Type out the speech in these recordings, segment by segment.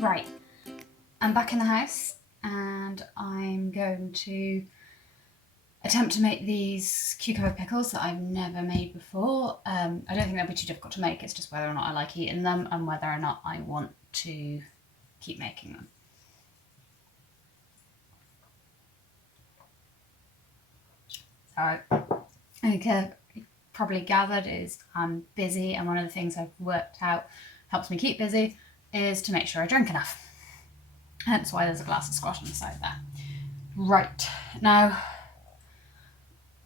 Right, I'm back in the house and I'm going to attempt to make these cucumber pickles that I've never made before. I don't think they'll be too difficult to make, it's just whether or not I like eating them and whether or not I want to keep making them. So I think you probably gathered is I'm busy, and one of the things I've worked out helps me keep busy is to make sure I drink enough. Hence why there's a glass of squash on the side there. Right, now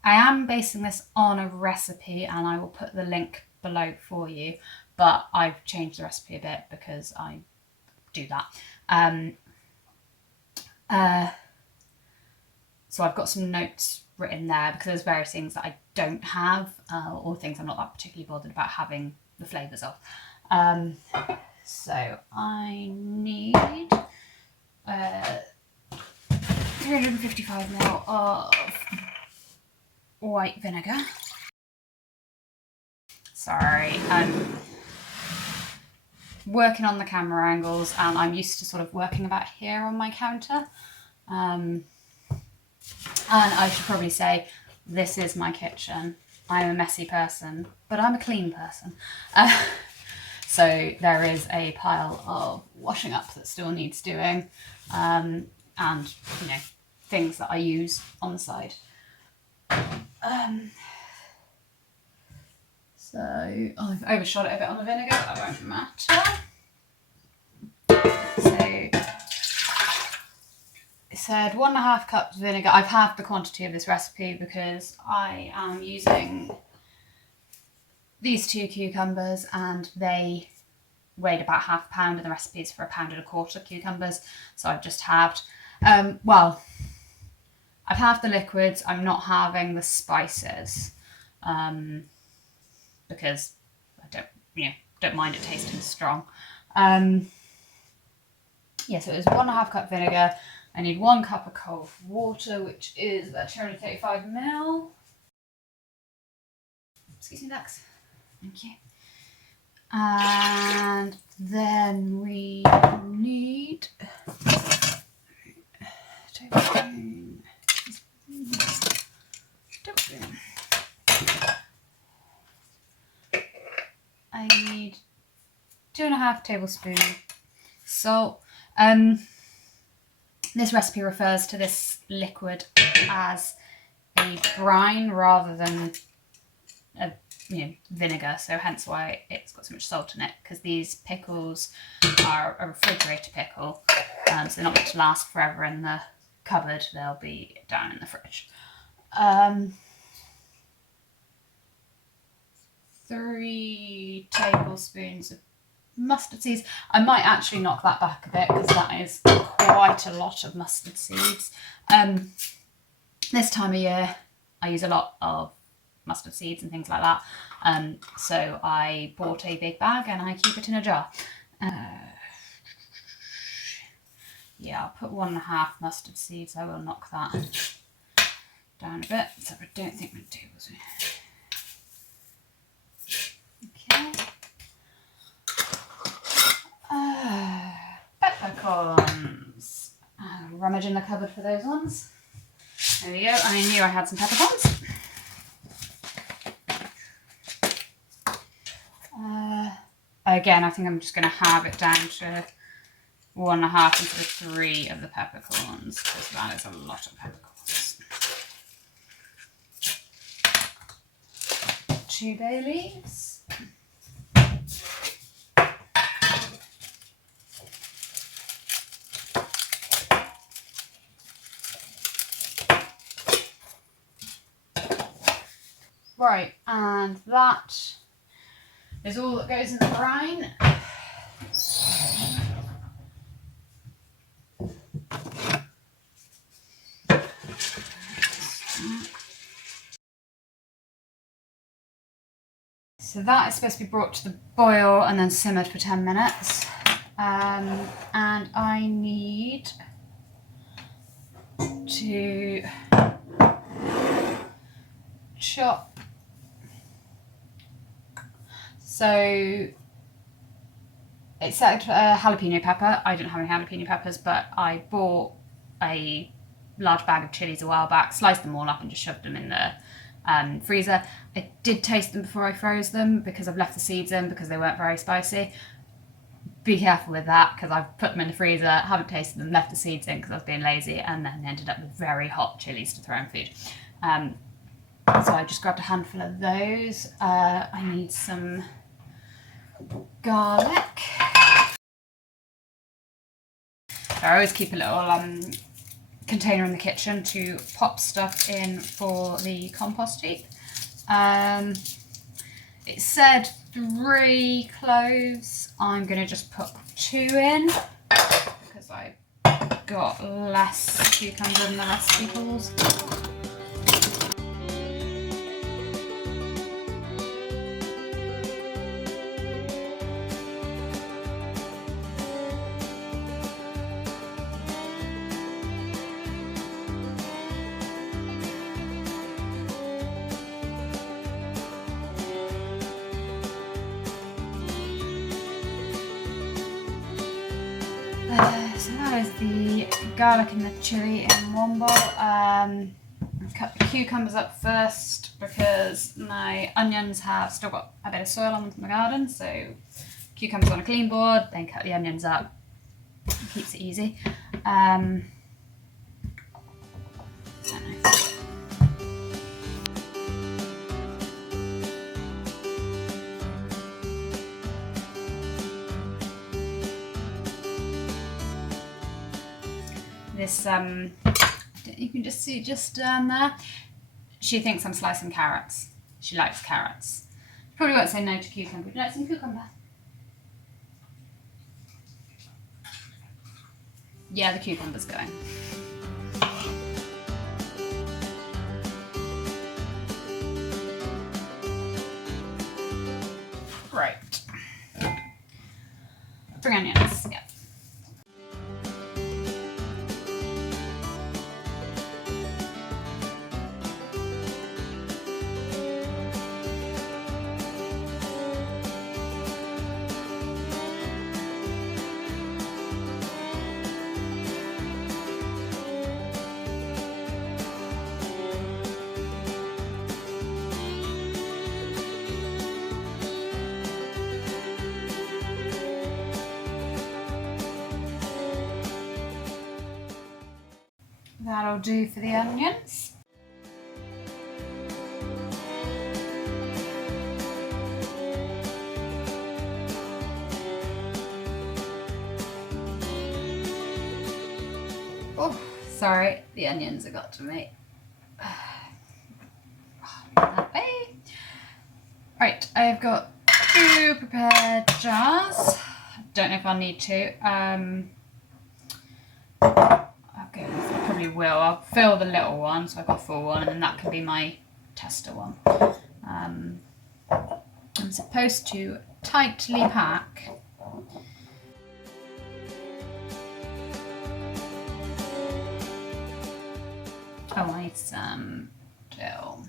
I am basing this on a recipe and I will put the link below for you, but I've changed the recipe a bit because I do that. So I've got some notes written there because there's various things that I don't have or things I'm not that particularly bothered about having the flavours of. So I need 355ml of white vinegar. Sorry, I'm working on the camera angles and I'm used to sort of working about here on my counter. And I should probably say, this is my kitchen. I'm a messy person, but I'm a clean person. So there is a pile of washing up that still needs doing, and you know, things that I use on the side. So I've overshot it a bit on the vinegar, that won't matter. So it said 1.5 cups vinegar. I've halved the quantity of this recipe because I am using these 2 cucumbers and they weighed about half a pound and the recipe is for 1.25 pounds cucumbers, so I've just halved. Well, I've halved the liquids. I'm not halving the spices because I don't mind it tasting strong. Yeah, so it was 1.5 cup vinegar. I need 1 cup of cold water, which is about 235ml. Excuse me, Dax. Thank you. And then we need tablespoon. I need 2.5 tablespoons salt. This recipe refers to this liquid as a brine rather than a vinegar, so hence why it's got so much salt in it, because these pickles are a refrigerator pickle, so they're not meant to last forever in the cupboard, they'll be down in the fridge. 3 tablespoons of mustard seeds. I might actually knock that back a bit because that is quite a lot of mustard seeds. This time of year I use a lot of mustard seeds and things like that, so I bought a big bag and I keep it in a jar. Yeah, I'll put 1.5 mustard seeds. I will knock that down a bit, so I don't think my tables. Okay. Peppercorns. Rummage in the cupboard for those ones. There we go. I knew I had some peppercorns. Again, I think I'm just going to halve it down to 1.5 instead of 3 of the peppercorns, because that is a lot of peppercorns. 2 bay leaves. Right, and that is all that goes in the brine. So that is supposed to be brought to the boil and then simmered for 10 minutes. And I need to chop. So it said jalapeno pepper. I didn't have any jalapeno peppers, but I bought a large bag of chilies a while back, sliced them all up and just shoved them in the freezer. I did taste them before I froze them because I've left the seeds in because they weren't very spicy. Be careful with that because I've put them in the freezer, haven't tasted them, left the seeds in because I was being lazy, and then ended up with very hot chilies to throw in food. So I just grabbed a handful of those. I need some garlic. I always keep a little container in the kitchen to pop stuff in for the compost heap. It said 3 cloves. I'm going to just put 2 in because I got less cucumber in the recipe calls. So that is the garlic and the chilli in one bowl. Cut the cucumbers up first because my onions have still got a bit of soil on them from the garden, so cucumbers on a clean board, then cut the onions up. It keeps it easy. This, you can just see just down there, she thinks I'm slicing carrots. She likes carrots. Probably won't say no to cucumber. Would you like some cucumber? Yeah, the cucumber's going. Right. 3 onions, yeah. That'll do for the onions. Oh, sorry, the onions have got to me. That way. Right, I've got 2 prepared jars. Don't know if I'll need to. Okay, I probably will. I'll fill the little one, so I've got a full one, and then that can be my tester one. I'm supposed to tightly pack. Oh, I need some dill.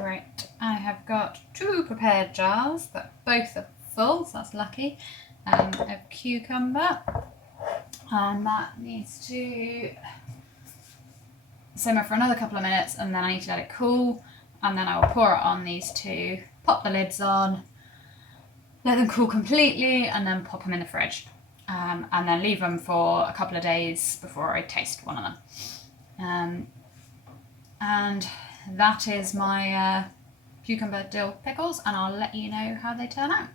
Right, I have got 2 prepared jars that both are full, so that's lucky. Of cucumber, and that needs to simmer for another couple of minutes, and then I need to let it cool, and then I will pour it on these 2, pop the lids on, let them cool completely, and then pop them in the fridge, and then leave them for a couple of days before I taste one of them. And that is my cucumber dill pickles, and I'll let you know how they turn out.